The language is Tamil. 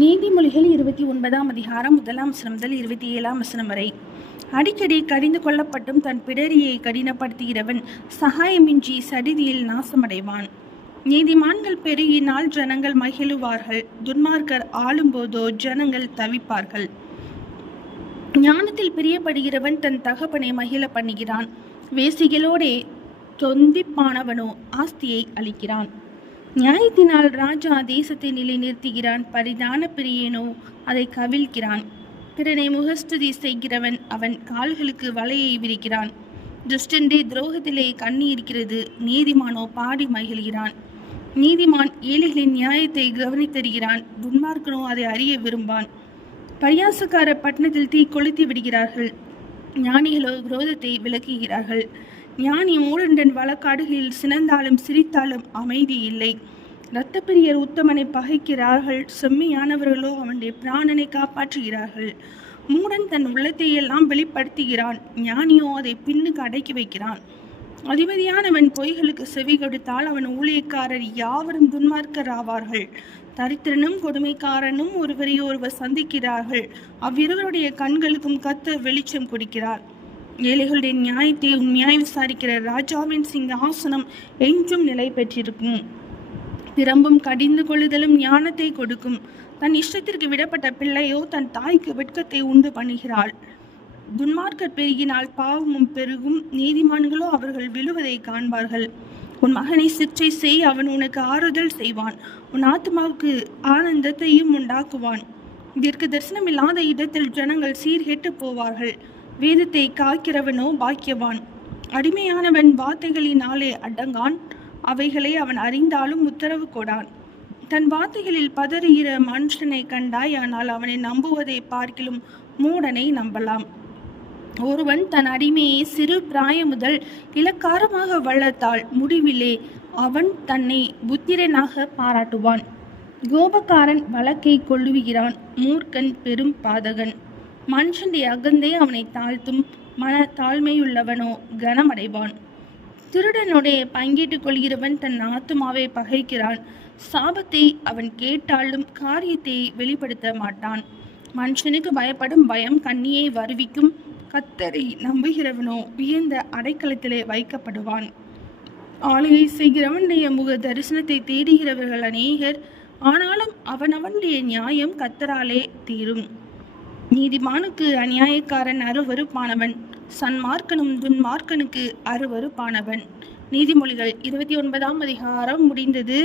நீதிமொழிகள் இருபத்தி ஒன்பதாம் அதிகாரம் முதலாம் வசனம் முதல் இருபத்தி ஏழாம் வசனம் வரை. அடிக்கடி கடிந்து கொள்ளப்பட்டும் தன் பிடரியை கடினப்படுத்துகிறவன் சகாயமின்றி சடிதியில் நாசமடைவான். நீதிமான்கள் பெருகினால் ஜனங்கள் மகிழுவார்கள். துன்மார்க்கர் ஆளும்போதோ ஜனங்கள் தவிப்பார்கள். ஞானத்தில் பிரியப்படுகிறவன் தன் தகப்பனை மகிழ பண்ணுகிறான். வேசிகளோடே தொந்திப்பானவனோ ஆஸ்தியை அளிக்கிறான் நியாயத்தினால் ராஜா தேசத்தை நிலைநிறுத்துகிறான் பரிதான பிரியனோ அதை கவிழ்கிறான் பிறனை முகஸ்துதி செய்கிறவன் அவன் கால்களுக்கு வலையை விரிக்கிறான். துஷ்டண்டே துரோகத்திலே கண்ணி இருக்கிறது நீதிமானோ பாடி மகிழ்கிறான். நீதிமான் ஏழைகளின் நியாயத்தை கவனித்தருகிறான் துன்மார்க்கனோ அதை அறிய விரும்பான். பரியாசக்கார பட்டணத்தில் தீ கொளுத்தி விடுகிறார்கள் ஞானிகளோ குரோதத்தை விளக்குகிறார்கள். ஞானி மூடண்டன் வழக்காடுகளில் சினந்தாலும் சிரித்தாலும் அமைதி இல்லை. இரத்தப்பிரியர் உத்தமனை பகைக்கிறார்கள். செம்மையானவர்களோ அவனுடைய பிராணனை காப்பாற்றுகிறார்கள். மூடன் தன் உள்ளத்தை எல்லாம் வெளிப்படுத்துகிறான். ஞானியோ அதை பின்னுக்கு அடக்கி வைக்கிறான். அதிபதியானவன் பொய்களுக்கு செவி கொடுத்தால் அவன் ஊழியக்காரர் யாவரும் துன்மார்க்கர் ஆவார்கள் தரித்திரனும் கொடுமைக்காரனும் ஒருவரை ஒருவர் சந்திக்கிறார்கள். அவ்விருவருடைய கண்களுக்கும் கத்த வெளிச்சம் கொடுக்கிறார். ஏழைகளுடைய நியாயத்தை உண்மையாய் விசாரிக்கிற ராஜாவின் சிங்காசனம் என்றும் நிலை பெற்றிருக்கும். பிரம்பும் கடிந்து கொள்ளுதலும் ஞானத்தை கொடுக்கும். தன் இஷ்டத்திற்கு விடப்பட்ட பிள்ளையோ தன் தாய்க்கு வெட்கத்தை உண்டு பண்ணுகிறாள். துன்மார்க்கர் பெருகினால் பாவமும் பெருகும். நீதிமான்களோ அவர்கள் விழுவதை காண்பார்கள். உன் மகனை சிற்றை செய் அவன் உனக்கு ஆறுதல் செய்வான். உன் ஆத்மாவுக்கு ஆனந்தத்தையும் உண்டாக்குவான். இதற்கு தரிசனம் இல்லாத இடத்தில் ஜனங்கள் சீர்கெட்டு போவார்கள். வேதத்தை காக்கிறவனோ பாக்கியவான். அடிமையானவன் வார்த்தைகளினாலே அடங்கான். அவைகளை அவன் அறிந்தாலும் உத்தரவு கொடான். தன் வார்த்தைகளில் பதறுகிற மனுஷனை கண்டாய் ஆனால் அவனை நம்புவதை பார்க்கிலும் மூடனை நம்பலாம். ஒருவன் தன் அடிமையை சிறு பிராயம் முதல் இலக்காரமாக வளர்த்தால் முடிவிலே அவன் தன்னை புத்திரனாக பாராட்டுவான். கோபக்காரன் வழக்கை கொள்ளுகிறான். மூர்க்கன் பெரும் பாதகன். மனுஷனுடைய அகந்தே அவனை தாழ்த்தும் மன தாழ்மையுள்ளவனோ கனமடைவான். திருடனுடைய பங்கீட்டுக் கொள்கிறவன் தன் ஆத்துமாவை பகைக்கிறான். சாபத்தை அவன் கேட்டாலும் காரியத்தை வெளிப்படுத்த மாட்டான். மனுஷனுக்கு பயப்படும் பயம் கண்ணியை வருவிக்கும். கத்தரை நம்புகிறவனோ உயர்ந்த அடைக்கலத்திலே வைக்கப்படுவான். ஆளுகை செய்கிறவனுடைய முக தரிசனத்தை தேடுகிறவர்கள் அநேகர். ஆனாலும் அவனவனுடைய நியாயம் கத்தராலே தீரும். நீதிமானுக்கு அநியாயக்காரன் அருவறுப்பானவன் சன்மார்க்கனும் துன்மார்க்கனுக்கு அருவறுப்பானவன் நீதிமொழிகள் இருபத்தி ஒன்பதாம் அதிகாரம் முடிந்தது.